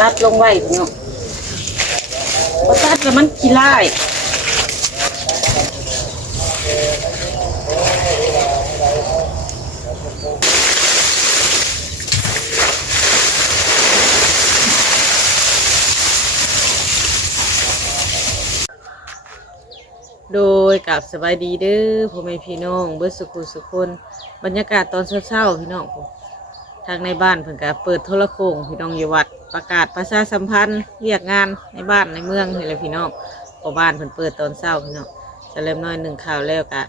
ตัดลงไว้เนาะพอตัดแล้วมันขี้ร้ายโดยกับสบายดีเด้อพ่อแม่พี่น้องเบิดสุขุสุคนบรรยากาศตอนเช้าๆพี่น้องทางในบ้านเพิ่นก็เปิดโทรโข่งพี่น้องอยู่วัดประกาศประชาสัมพันธ์เรียกงานในบ้านในเมืองนี่แหละพี่น้องพอบ้านเพิ่นเปิดตอนเช้าพี่น้องจะเริ่มน้อยหนึ่งข่าวแล้วกะ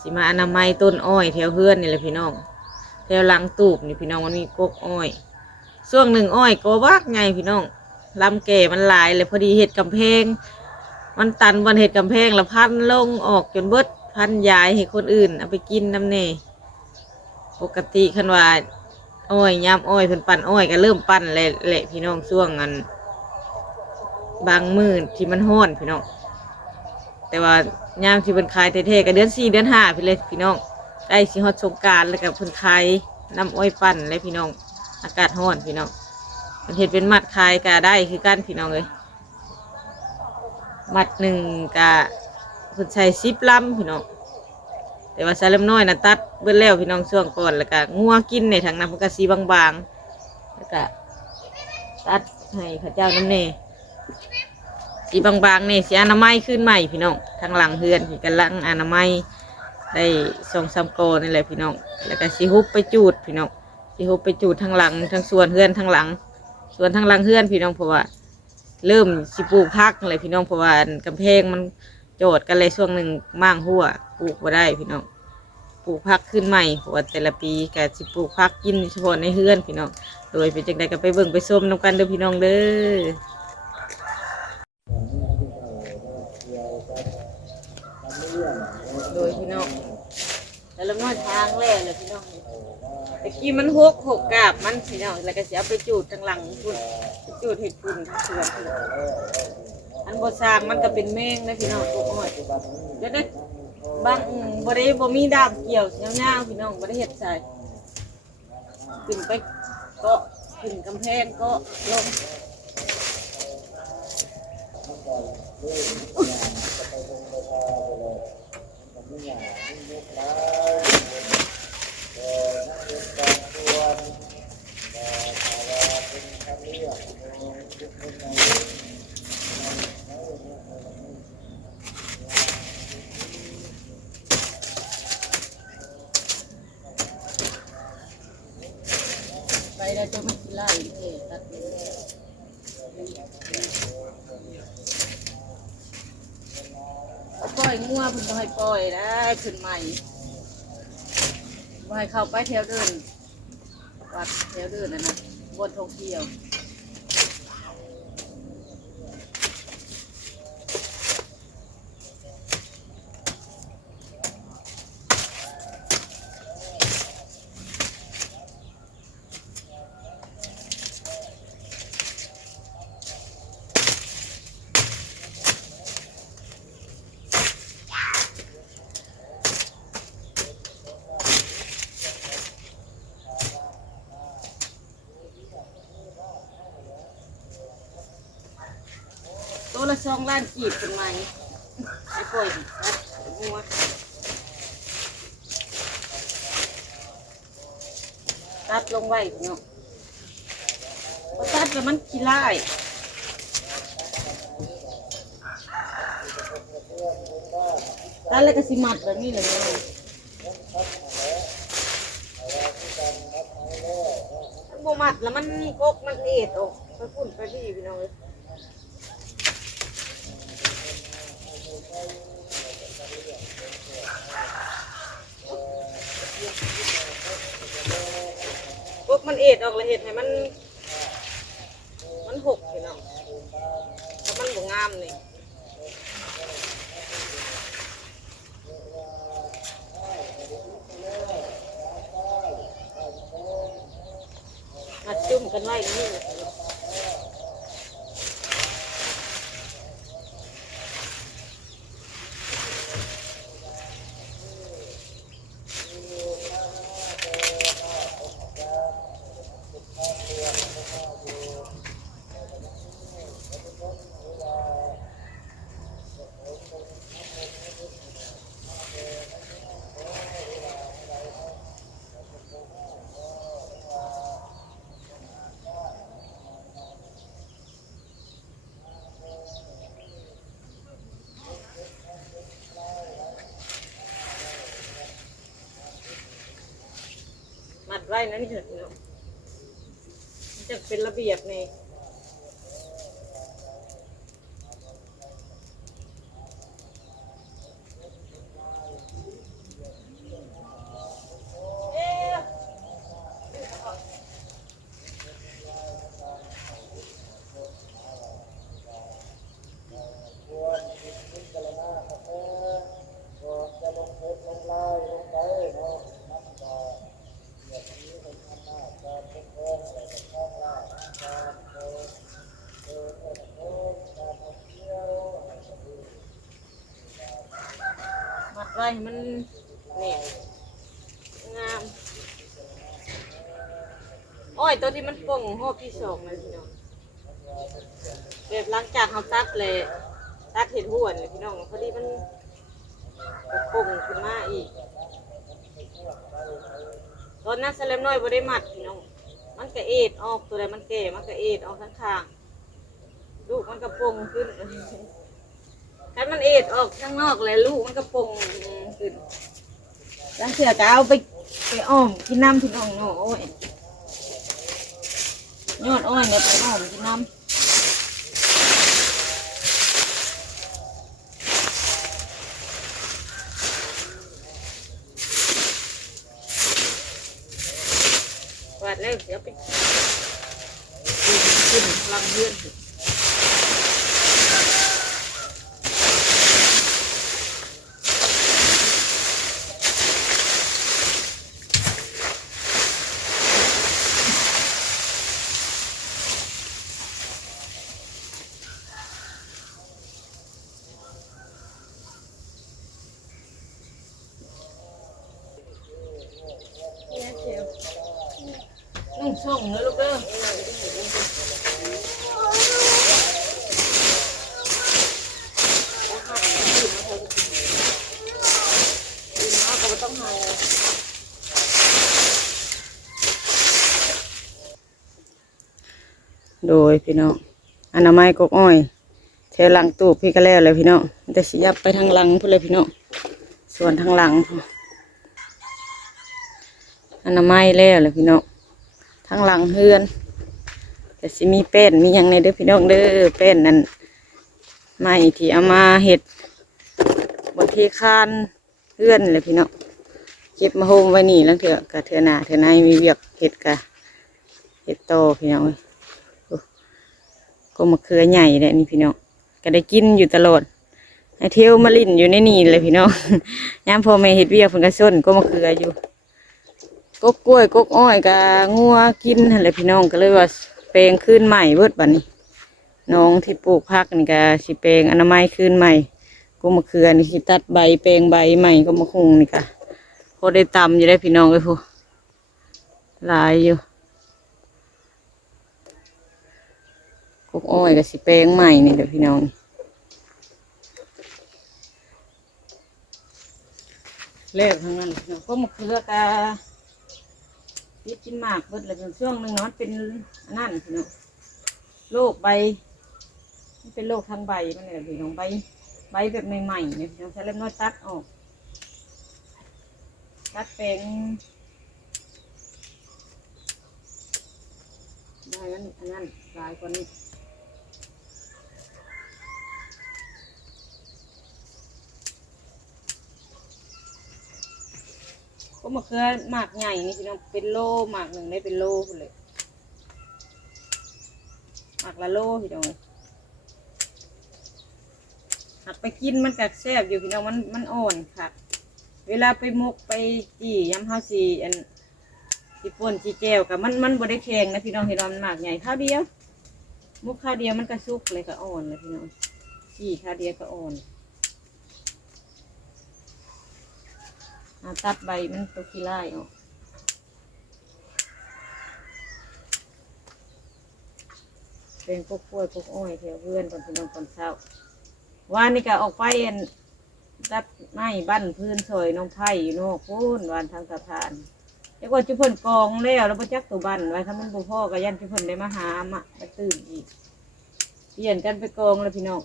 สิมาอนามัยต้นอ้อยแถวเฮือนนี่แหละพี่น้องแถวหลังตูบนี่พี่น้องมันมีกกอ้อยช่วงหนึ่งอ้อยก็วักไงพี่น้องลำแก่มันหลายเลยพอดีเห็ดกำแพงมันตันวันเห็ดกำแพงแล้วพันลงออกจนเบิดพันยายให้คนอื่นเอาไปกินน้ำเน่ปกติคันว่าอ้อยยำอ้อยเพิ่นปั่นอ้อยก็เริ่มปั่นเลยแหละพี่น้องช่วงนั้นบางมื้อที่มันฮ้อนพี่น้องแต่ว่ายามที่เพิ่นขายเท่ๆก็เดือน4เดือน5พี่เลยพี่น้องใกล้สิฮอดสงกรานต์แล้วก็เพิ่นขายน้ำอ้อยปั่นเลยพี่น้องอากาศร้อนพี่น้องเพิ่นเฮ็ดเป็นมัดขายก็ได้คือกันพี่น้องเอ้ยมัดหนึ่งกะเพิ่นใช้10 ลำพี่น้องแต่ว่าใส่ลำน้อยนะตัดเบิ่แล้วพี่น้องช่วงก่อนแล้วก็งัวกินในทางนั้นมันก็สีบางๆแล้วก็ตัดให้ข้าเจ้าน้ำเนสีบางๆนี่สีอนามัยขึ้นใหม่พี่น้องทางหลังเฮือนพี่กันลังอนามัยได้2-3 กอนี่แหละพี่น้องแล้วก็สีฮุบไปจูดพี่น้องสีฮุบไปจูดทางหลังทางส่วนเฮือนทางหลังส่วนทางหลังเฮือนพี่น้องเพราะว่าเริ่มสิปลูกพักเลยพี่น้องเพราะว่ากำแพงมันโจดกันเลยช่วงหนึ่งมั่างหัวปลูกมาได้พี่น้องปลูกพักขึ้นใหม่เพราะว่าแต่ละปีแกสิปลูกพักกินเฉพาะในเฮือนพี่น้องโดยเป็นจังใดก็ไปเบิ่งไปส้มน้ำกันเด้อพี่น้องเด้อโดยพี่น้องแต่ละน้อยทางแรกเลยพี่น้องตะกี้มันหกกาบมันพี่น้องแล้วก็เสียไปจูดทางหลังพุ่นจูดเห็ดพุ่นทางสวนอันบ่สร้างมันก็เป็นแมงนะพี่น้องตัวอ้อยเดี๋ยวได้บางบ่มีดาบเกี่ยวเงาๆพี่น้องบ่ได้เห็ดใส่ขึ้นไปก็ขึ้นกำแพงก็ลงไปแล้วจะไม่ไล่ตัดปล่อยงัวเพิ่นบ่ให้ปล่อยได้ขึ้นใหม่บ่ให้เข้าไปแถวเดินวัดแถวเดินนั่นนะบนท่องเที่ยวตัวละ2 ล้านกีบขึ้นใหม่ไอ้ปล่อยตัดงัวตัดลงไว้เนาะพอตัดแล้วมันขี้ร้ายตัดแล้วก็สิมัดแบบนี้เลยมันบ่มัดแล้วมันกกมันเอ็ดออกไปฝุ่นไปพี่พี่น้องเลยกกมันเอ็ดออกเลยเห็ดให้มันหกพี่น้องเพราะมันบ่งามนี่มัดจุ่มกันไว้นี่ ไว้นั่นนี่เถอะพี่น้องมันจะเป็นระเบียบในมัดไว้ให้มันเนี่ยงามอ้อยตัวที่มันป่งหอบที่สองเลยพี่น้องแบบหลังจากเขาตัดเลยตัดเห็ดหัวเลยพี่น้องพอดีมันป่งขึ้นมาอีกตอนนั้นแสลมน้อยบ่ได้มัดพี่น้องมันกระเอ็ดออกตัวใดมันแก่มันกระเอ็ดออกข้างๆลูกมันกระป่งขึ้นถ้ามันเอ็ดออกข้างนอกเลยลูกมันกระป่งขึ้นแล้วเสือกเอาไปอ้อมกินน้ำพี่น้องเนาะโอ้ยยอดอ้อยเนี่ยไปอ้อมกินน้ำวาดแล้วเดี๋ยวไปขึ้นลำเลื่อนนุ่งส่งเลยลูกเด้อโดยพี่น้องอนามัยกกอ้อยเทหลังตู้พี่ก็แล้วเลยพี่น้องแต่สิยับไปทางหลังพูดเลยพี่น้องส่วนทางหลังอนามัยแล้วเลยพี่น้องทางหลังเฮือนแต่สิมีแป้นมีอย่างในเด้อพี่น้องเด้อแป้นนั่นไม้ที่เอามาเห็ดบนที่คานเฮือนเลยพี่น้องเก็บมาโฮมไว้นี่แล้วเถอะกะเถอะหน้าเถอะในมีเวียกเห็ดกะเห็ดโตพี่น้องก็มะเขือใหญ่เลยนี่พี่น้องก็ได้กินอยู่ตลอดไอเที่ยวมาลิ่นอยู่ในนี่เลยพี่น้องย่ามพอแม่เห็ดเวียกเพิ่นก็ส้นก็มะเขืออยู่กกกล้วยกกอ้อยกะงัวกินอะไรพี่น้องก็เลยว่าแปลงขึ้นใหม่เบิดบัดนี้น้องที่ปลูกผักนี่ก็สิแปลงอนามัยขึ้นใหม่ก็มะเขือนี่สิตัดใบแปลงใบใหม่ก็มะฮุงนี่ก็พอได้ตำอยู่ได้พี่น้องเลยพูหลายอยู่กกอ้อยก็สิแปลงใหม่นี่เดี๋ยวพี่น้องเล็บทั้งนั้นพี่น้องก็มะเขือกะยิบกินหมากเบิดเลยช่วงหนึ่งเนาะเป็นนั่นพี่น้องโรคใบนี่เป็นโรคทางใบมันเลยพี่น้องใบแบบใหม่ๆเนี่ยพี่น้องใช้เล็บน้อยตัดออกตัดแปลงได้อันนั้นลายกว่านี้ก็มะเขือหมากใหญ่นี่พี่น้องเป็นโลหมากหนึ่งได้เป็นโลเลยหมากละโลพี่น้องหักไปกินมันกัดแซ่บอยู่พี่น้องมันอ่อนค่ะเวลาไปมกไปจี่ยำข้าวสีอันสีป่นสีแก้วกับมันบดได้แข็งนะพี่น้องเห็นมันหมากใหญ่ข้าวเดียวมกข้าวเดียวมันกระซุกเลยก็อ่อนเลยพี่น้องจี่ข้าวเดียวก็อ่อนตัดใบมันตัวขี้ไล่ออกเป็นพวกกล้วยพวกอ้อยแถวเพื่อนตอนพี่น้องตอนเช้าวันนี้ก็ออกไปตัดไม้บ้านพื้นซอยน้องไผ่อยู่นอกพูนวันทางสะพานแล้วก็จุเพิ่นกองแล้วประจักตัวบ้านไว้ถ้ามันบุพ่อก็ยันจุเพิ่นได้มาหามมาตื่นอีกเปลี่ยนกันไปกองแล้วพี่น้อง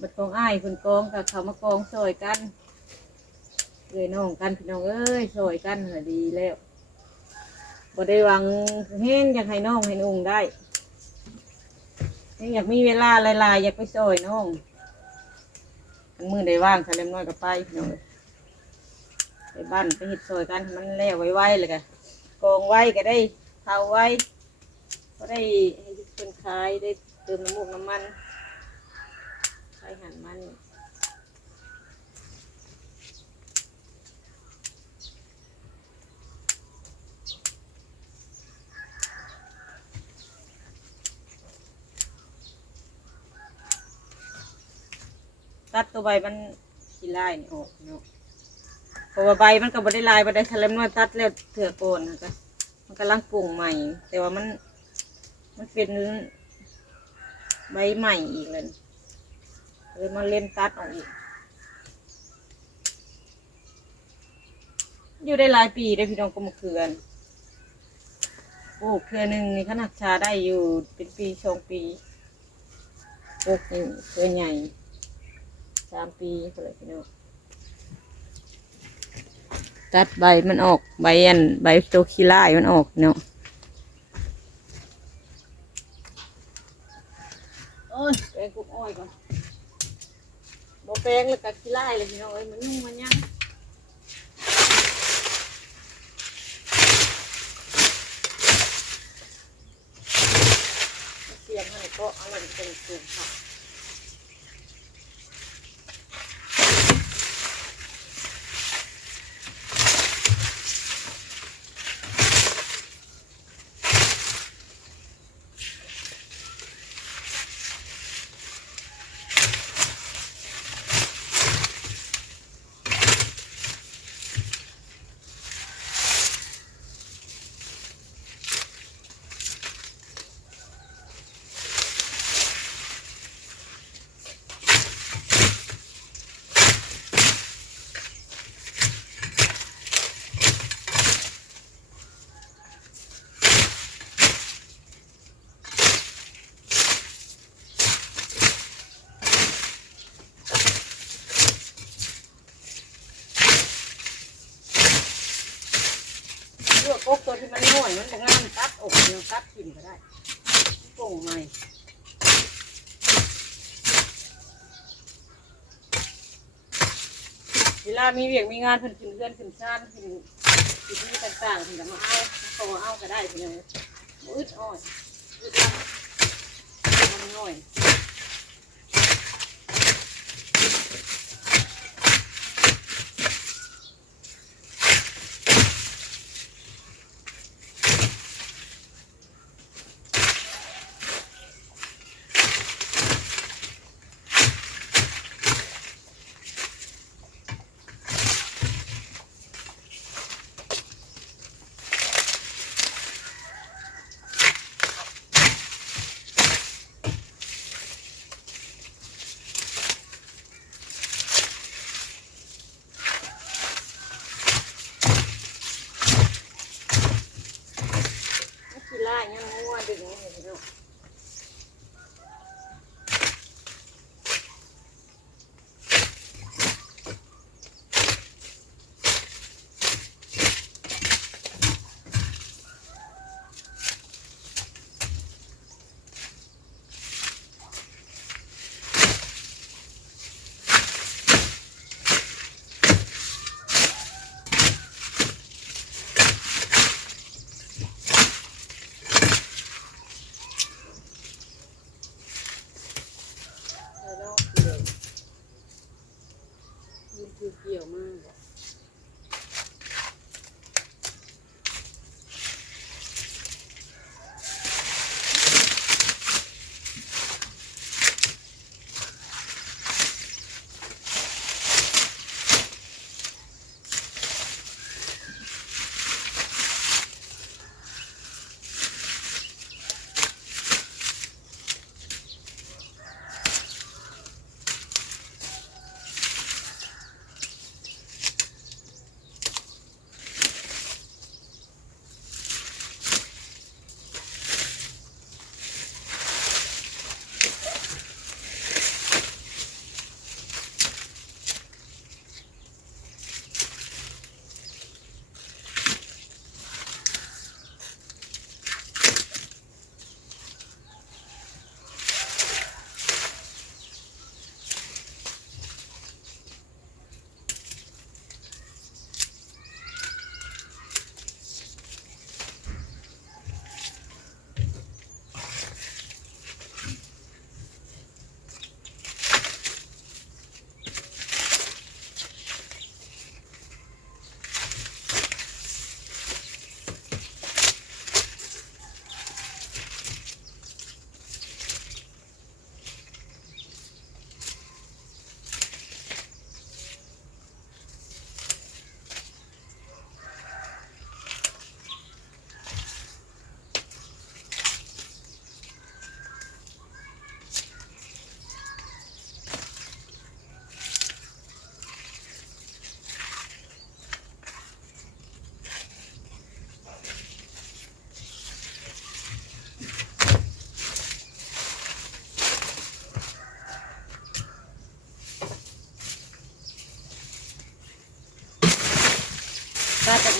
บัดกองอ้ายคนกองกับเขามากองซอยกันเลยน้องกันพี่น้องเอ้ยซอยกันดีแล้ว บ่ได้หวังแห้งอยากให้น้องให้นุ่งได้แห้งอยากมีเวลาหลายๆอยากไปซอยน้องทั้งมือได้ว่างถ้าเล็มน้อยก็ไปพี่น้องไปบ้านไปเฮ็ดซอยกันให้มันแล้วไวๆเลยกันกองไว้ก็ได้เผาไว้ก็ได้ให้เพิ่นขายได้เติมน้ำมูกน้ำมันใช้หันมันตัดตัวใบมันขี้ลายนี่ออกเนาะเพราะว่าใบมันก็บ่ได้ลายบ่ได้ทะเลมน้อยตัดแล้วเถื่อโกนนะคะมันกำลังปรุงใหม่แต่ว่ามันเป็นใบใหม่อีกเลยมาเล่นตัดออกอีกอยู่ได้หลายปีได้พี่น้องก็มาเคือนโอ้เครือหนึ่งนี่ขนาดชาได้อยู่เป็นปี2 ปีโอ้เครือใหญ่3 ปีอะไรพี่น้องตัดใบมันออกใบใบโตคีล่ายมันออกเนาะโอ้ยแปลงกุ๊กอ้อยก่อนบ่แปลงเลยกับคีล่ายเลยพี่น้องเอ้ยมันยุ่งมันยังเสียงให้ก็เอาลงเป็นสูงค่ะเลือกกกตัวที่มันน้อยมันจะงามตัดออกเดียวตัดกินก็ได้โป่งใหม่เวลามีเวียกมีงานเพิ่นขึ้นเรือนขึ้นชานขึ้นที่ต่างๆเพิ่นก็มาเอาก็ได้พี่น้องอึดอ้อยอึดลำมันน้อย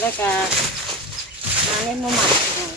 แล้วก็หาเงินมาหมักหน่อย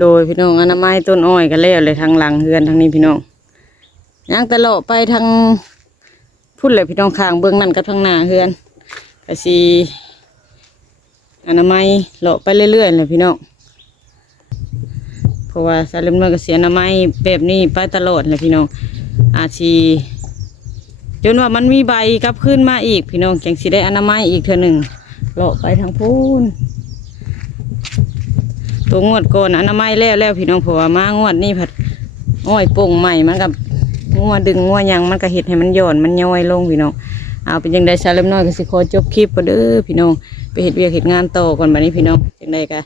โดยพี่น้องอนามัยต้นอ้อยกันแล้วเลยทางหลังเฮือนทางนี้พี่น้องย่างตะเลาะไปทางพุ่นเลยพี่น้องข้างเบื้องนั่นกับทางหน้าเฮือนก็สิอนามัยเลาะไปเรื่อยๆเลยพี่น้องเพราะว่าสารเมืองก็เสียอนามัยแบบนี้ไปตลอดเลยพี่น้องอาชีจนว่ามันมีใบกลับขึ้นมาอีกพี่น้องจังสิได้อนามัยอีกเทื่อหนึ่งเลาะไปทางพูนตัวงวดก่อนอนามัยแล้วพี่น้องเพราะว่ามางวดนี่ผัดอ้อยโป่งใหม่มันกับงัวดึงงัวยังมันก็เห็ดให้มันหย่อนมันย่อยลงพี่น้องเอาเป็นยังไงซาเล็มน้อยก็สิขอจบคลิปก็เด้อพี่น้องไปเห็ดเวียกเห็ดงานต่อก่อนบัดนี้พี่น้องยังไงก็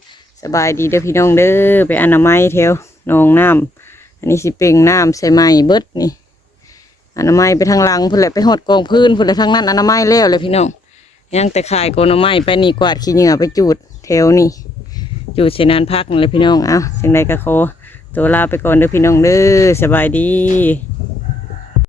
สบายดีเด้อพี่น้องเด้อไปอนามัยแถวหนองน้ำอันนี้สิเป่งน้ำใส่ไม้เบิดนี่อนามัยไปทางหลังพุ่นแหละไปหดกองพื้นพุ่นแหละทางนั้นอนามัยแล้วเลยพี่น้องยังแต่ขายกองอนามัยไปนี่กวาดขี้เหงื่อไปจูดแถวนี่อยู่เสนานพักเลยพี่น้องเอาสิ่งใดก็ขอตัวลาไปก่อนเด้อพี่น้องเด้อสบายดี